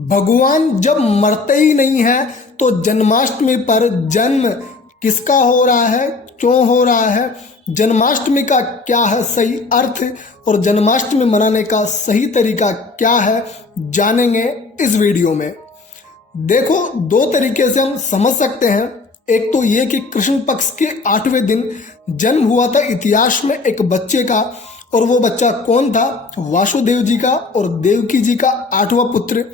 भगवान जब मरते ही नहीं है तो जन्माष्टमी पर जन्म किसका हो रहा है, क्यों हो रहा है, जन्माष्टमी का क्या है सही अर्थ और जन्माष्टमी मनाने का सही तरीका क्या है, जानेंगे इस वीडियो में। देखो, दो तरीके से हम समझ सकते हैं। एक तो ये कि कृष्ण पक्ष के 8वें दिन जन्म हुआ था इतिहास में एक बच्चे का, और वो बच्चा कौन था? वासुदेव जी का और देवकी जी का 8वां पुत्र।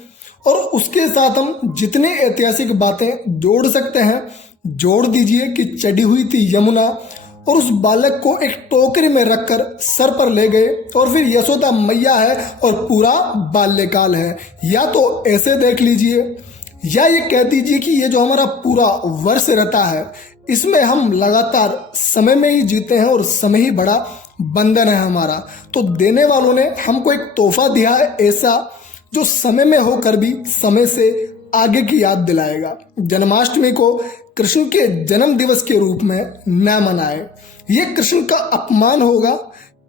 और उसके साथ हम जितने ऐतिहासिक बातें जोड़ सकते हैं जोड़ दीजिए कि चढ़ी हुई थी यमुना और उस बालक को एक टोकरी में रखकर सर पर ले गए, और फिर यशोदा मैया है और पूरा बाल्यकाल है। या तो ऐसे देख लीजिए, या ये कह दीजिए कि ये जो हमारा पूरा वर्ष रहता है इसमें हम लगातार समय में ही जीते हैं और समय ही बड़ा बंधन है हमारा। तो देने वालों ने हमको एक तोहफा दिया है ऐसा जो समय में होकर भी समय से आगे की याद दिलाएगा। जन्माष्टमी को कृष्ण के जन्म दिवस के रूप में न मनाए, ये कृष्ण का अपमान होगा,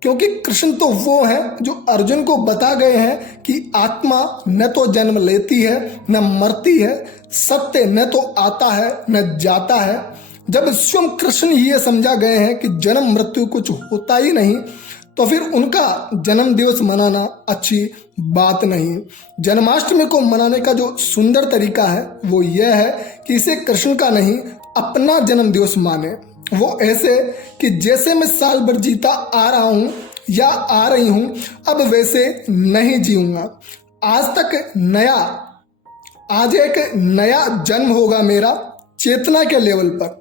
क्योंकि कृष्ण तो वो है जो अर्जुन को बता गए हैं कि आत्मा न तो जन्म लेती है न मरती है, सत्य न तो आता है न जाता है। जब स्वयं कृष्ण ही ये समझा गए हैं कि जन्म मृत्यु कुछ होता ही नहीं, तो फिर उनका जन्म दिवस मनाना अच्छी बात नहीं। जन्माष्टमी को मनाने का जो सुंदर तरीका है वो यह है कि इसे कृष्ण का नहीं अपना जन्म दिवस माने। वो ऐसे कि जैसे मैं साल भर जीता आ रहा हूँ या आ रही हूँ, अब वैसे नहीं जीऊंगा। आज एक नया जन्म होगा मेरा चेतना के लेवल पर।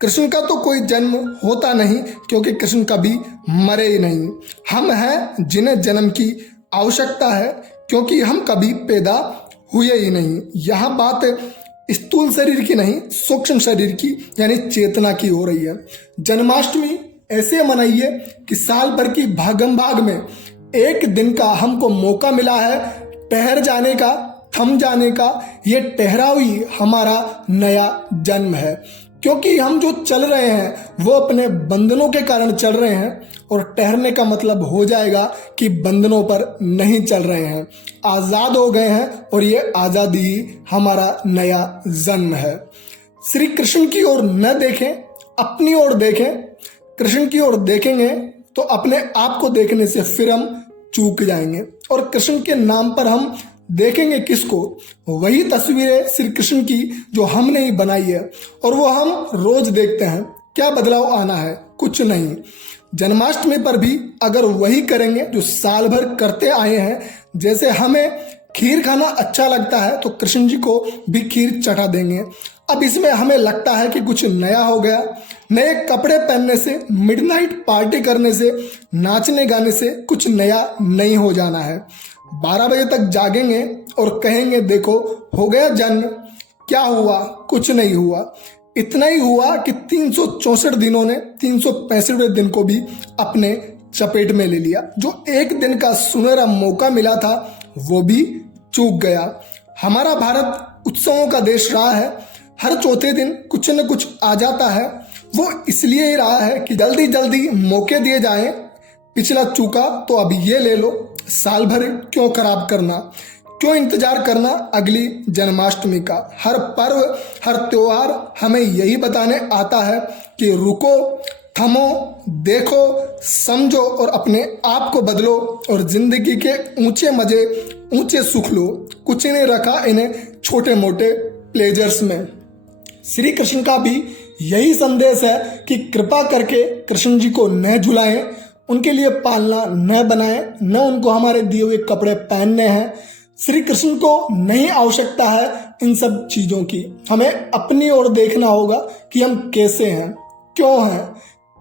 कृष्ण का तो कोई जन्म होता नहीं, क्योंकि कृष्ण कभी मरे ही नहीं। हम हैं जिन्हें जन्म की आवश्यकता है, क्योंकि हम कभी पैदा हुए ही नहीं। यह बात स्थूल शरीर की नहीं, सूक्ष्म शरीर की यानी चेतना की हो रही है। जन्माष्टमी ऐसे मनाइए कि साल भर की भागम भाग में एक दिन का हमको मौका मिला है ठहर जाने का, थम जाने का। ये ठहराव ही हमारा नया जन्म है, क्योंकि हम जो चल रहे हैं वो अपने बंधनों के कारण चल रहे हैं, और ठहरने का मतलब हो जाएगा कि बंधनों पर नहीं चल रहे हैं, आज़ाद हो गए हैं, और ये आज़ादी ही हमारा नया जन्म है। श्री कृष्ण की ओर न देखें, अपनी ओर देखें। कृष्ण की ओर देखेंगे तो अपने आप को देखने से फिर हम चूक जाएंगे, और कृष्ण के नाम पर हम देखेंगे किसको? वही तस्वीरें श्री कृष्ण की जो हमने ही बनाई है, और वो हम रोज देखते हैं। क्या बदलाव आना है? कुछ नहीं। जन्माष्टमी पर भी अगर वही करेंगे जो साल भर करते आए हैं, जैसे हमें खीर खाना अच्छा लगता है तो कृष्ण जी को भी खीर चढ़ा देंगे। अब इसमें हमें लगता है कि कुछ नया हो गया। नए कपड़े पहनने से, मिडनाइट पार्टी करने से, नाचने गाने से कुछ नया नहीं हो जाना है। 12 बजे तक जागेंगे और कहेंगे देखो हो गया जन्म। क्या हुआ? कुछ नहीं हुआ। इतना ही हुआ कि 364 दिनों ने 365वें दिन को भी अपने चपेट में ले लिया। जो एक दिन का सुनहरा मौका मिला था वो भी चूक गया। हमारा भारत उत्सवों का देश रहा है। हर चौथे दिन कुछ न कुछ आ जाता है। वो इसलिए ही रहा है कि जल्दी जल्दी मौके दिए जाएं। पिछला चूका तो अब ये ले लो, साल भर क्यों खराब करना, क्यों इंतजार करना अगली जन्माष्टमी का। हर पर्व, हर त्योहार हमें यही बताने आता है कि रुको, थमो, देखो, समझो और अपने आप को बदलो, और जिंदगी के ऊंचे मजे, ऊंचे सुख लो। कुछ नहीं रखा इन्हें छोटे मोटे प्लेजर्स में। श्री कृष्ण का भी यही संदेश है कि कृपा करके कृष्ण जी को न झुलाएं, उनके लिए पालना न बनाएं, न उनको हमारे दिए हुए कपड़े पहनने हैं। श्री कृष्ण को नहीं आवश्यकता है इन सब चीज़ों की। हमें अपनी ओर देखना होगा कि हम कैसे हैं, क्यों हैं,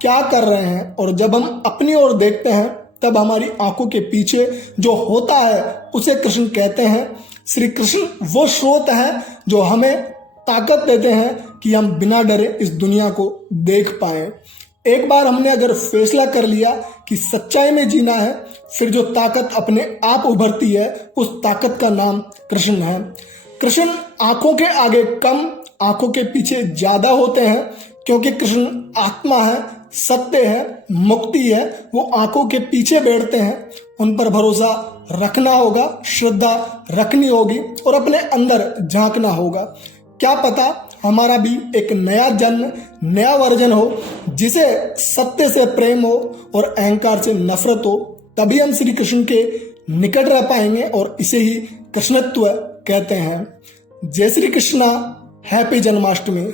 क्या कर रहे हैं। और जब हम अपनी ओर देखते हैं तब हमारी आंखों के पीछे जो होता है उसे कृष्ण कहते हैं। श्री कृष्ण वो स्रोत है जो हमें ताकत देते हैं कि हम बिना डरे इस दुनिया को देख पाएं। एक बार हमने अगर फैसला कर लिया कि सच्चाई में जीना है, फिर जो ताकत अपने आप उभरती है उस ताकत का नाम कृष्ण है। कृष्ण आंखों के आगे कम, आंखों के पीछे ज्यादा होते हैं, क्योंकि कृष्ण आत्मा है, सत्य है, मुक्ति है। वो आंखों के पीछे बैठते हैं, उन पर भरोसा रखना होगा, श्रद्धा रखनी होगी और अपने अंदर झांकना होगा। क्या पता हमारा भी एक नया जन्म, नया वर्जन हो, जिसे सत्य से प्रेम हो और अहंकार से नफरत हो। तभी हम श्री कृष्ण के निकट रह पाएंगे और इसे ही कृष्णत्व कहते हैं। जय श्री कृष्णा। हैप्पी जन्माष्टमी।